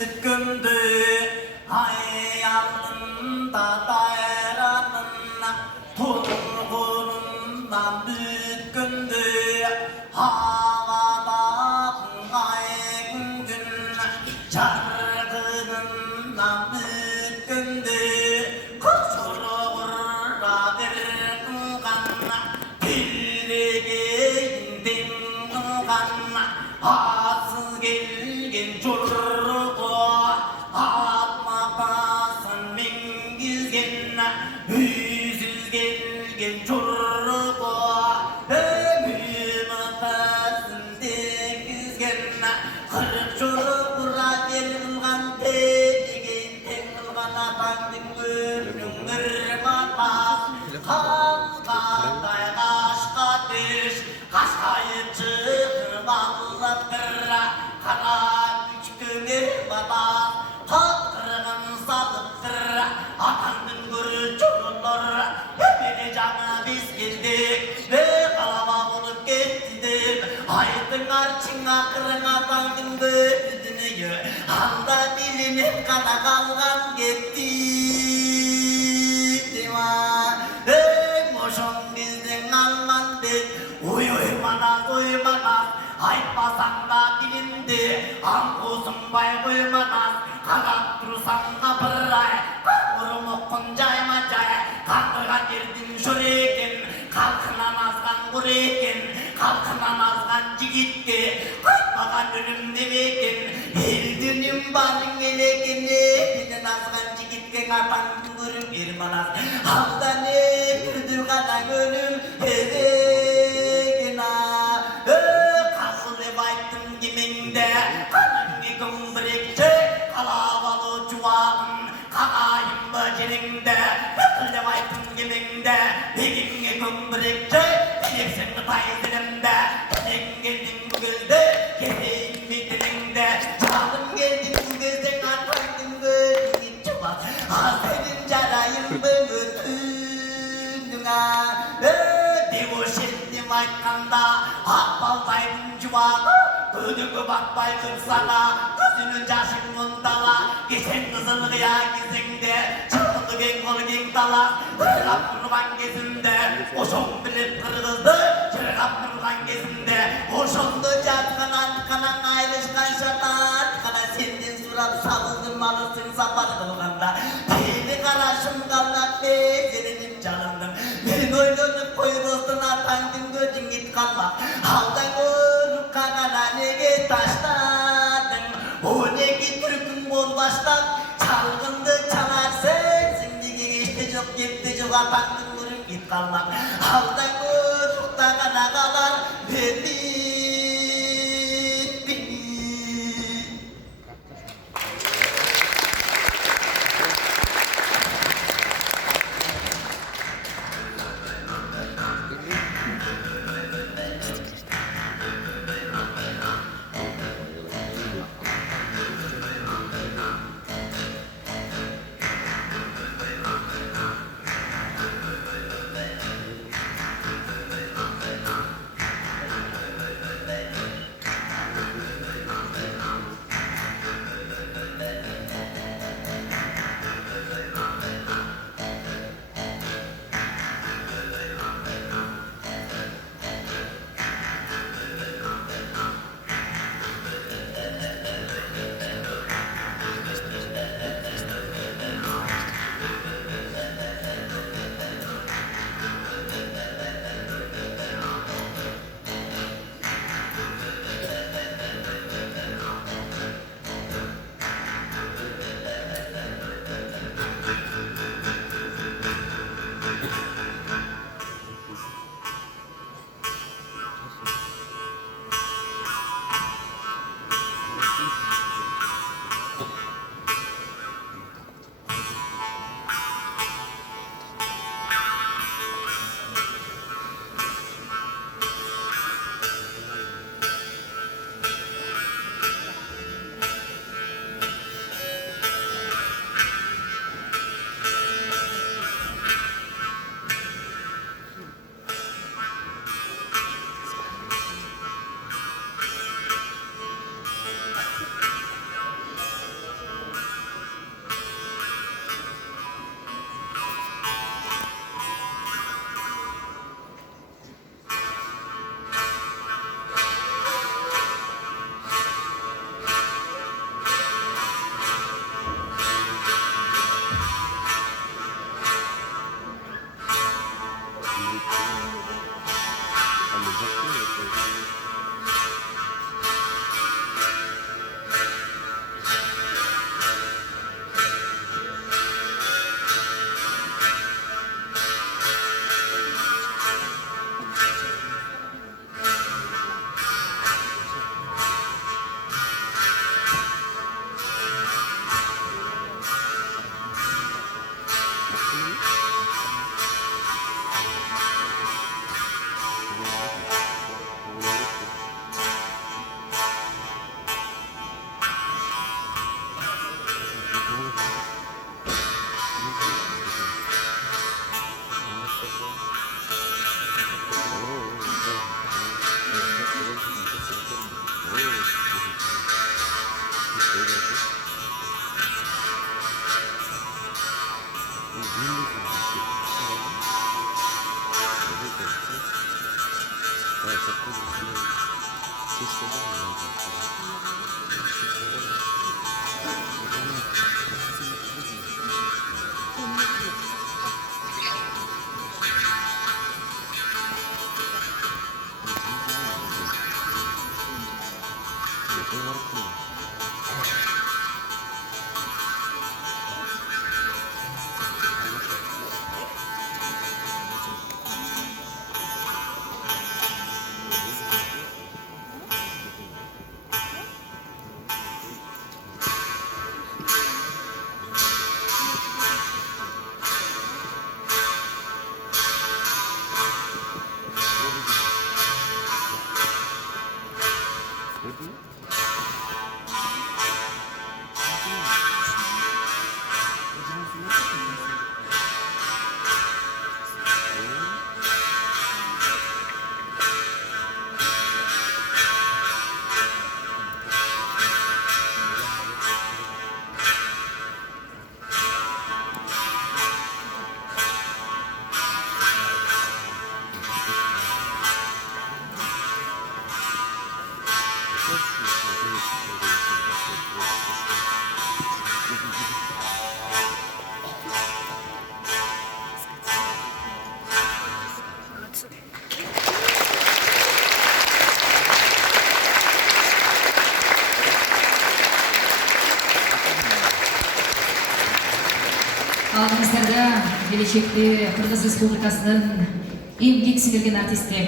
tıkkındı hayalında dayranına turgunundan bütkündü havada ay gün çargınından bütkündü kusurura verganna bildiğin dinganna ağzı gelgen çorgu atmatasın mingizgen yüzüz gelgen çorgu ömürmatasın dengizgen kırık çorgura verilgan tedigen tengilgan atandın gönlün matas kalkaday kaşka düş kaşkayı çıkır ballatırra kara küçkünü matas tatkırgın salıktırra atandın görü çorulur hepini canı biz geldik ve kalama olup gettidik aydın arçın akırın atandın gördüğünü anda bilinip kana kalgan gitti moşon bizden almandık uymanas aytmasan da bilindi amkusun bay koymanas kalak dursan da pırray urumukun cayma cay kaldırgan erdin şureken kalkınamazgan kureken kalkınamazgan jigitke kaytmagan ölüm demeken eldinin barın elekene dinen azgan jigitke katan görüm ermanas haldan ettirdir kana gönül evegina kasıl ev ayttım giminde kanını gümbrekçe kalavalı çuvağın kakayım böcerinde kasıl ev ayttım giminde begimge gümbrekçe bileksin tayzilimde sen geldin bu gözde keseyim mi dilinde çalım geldin bu gözde atandın gönlünü çuva senin carayın böğütündüğüne devoşettim aytkanda akbaltaydın çuvağı Ödükü bakpay kırsana gözünün yaşın mundala geçen kızıl kıya gizinde çılgındı gen kolu gen dala hırlap kurban gezinde oşon bilip kırgızdı çırgap kurban gezinde oşondu jatkanan kanan ayrışkan şatan kana sendin surat sabıldın malısın sapar kılganda beni karашım kalnak bezelenim çalındım ben oylonup koyulsun atandın gözün git kalma haldan ölüp kanana nege taşladın o negi türkün bol baştan çalgındı çalar sensin dige geçti çok gitti çok atandın görün git kalma haldan ölüp kanana kadar beni Алдыңыздарда келешекте Кыргыз Республикасынын эмгек сіңірген артисти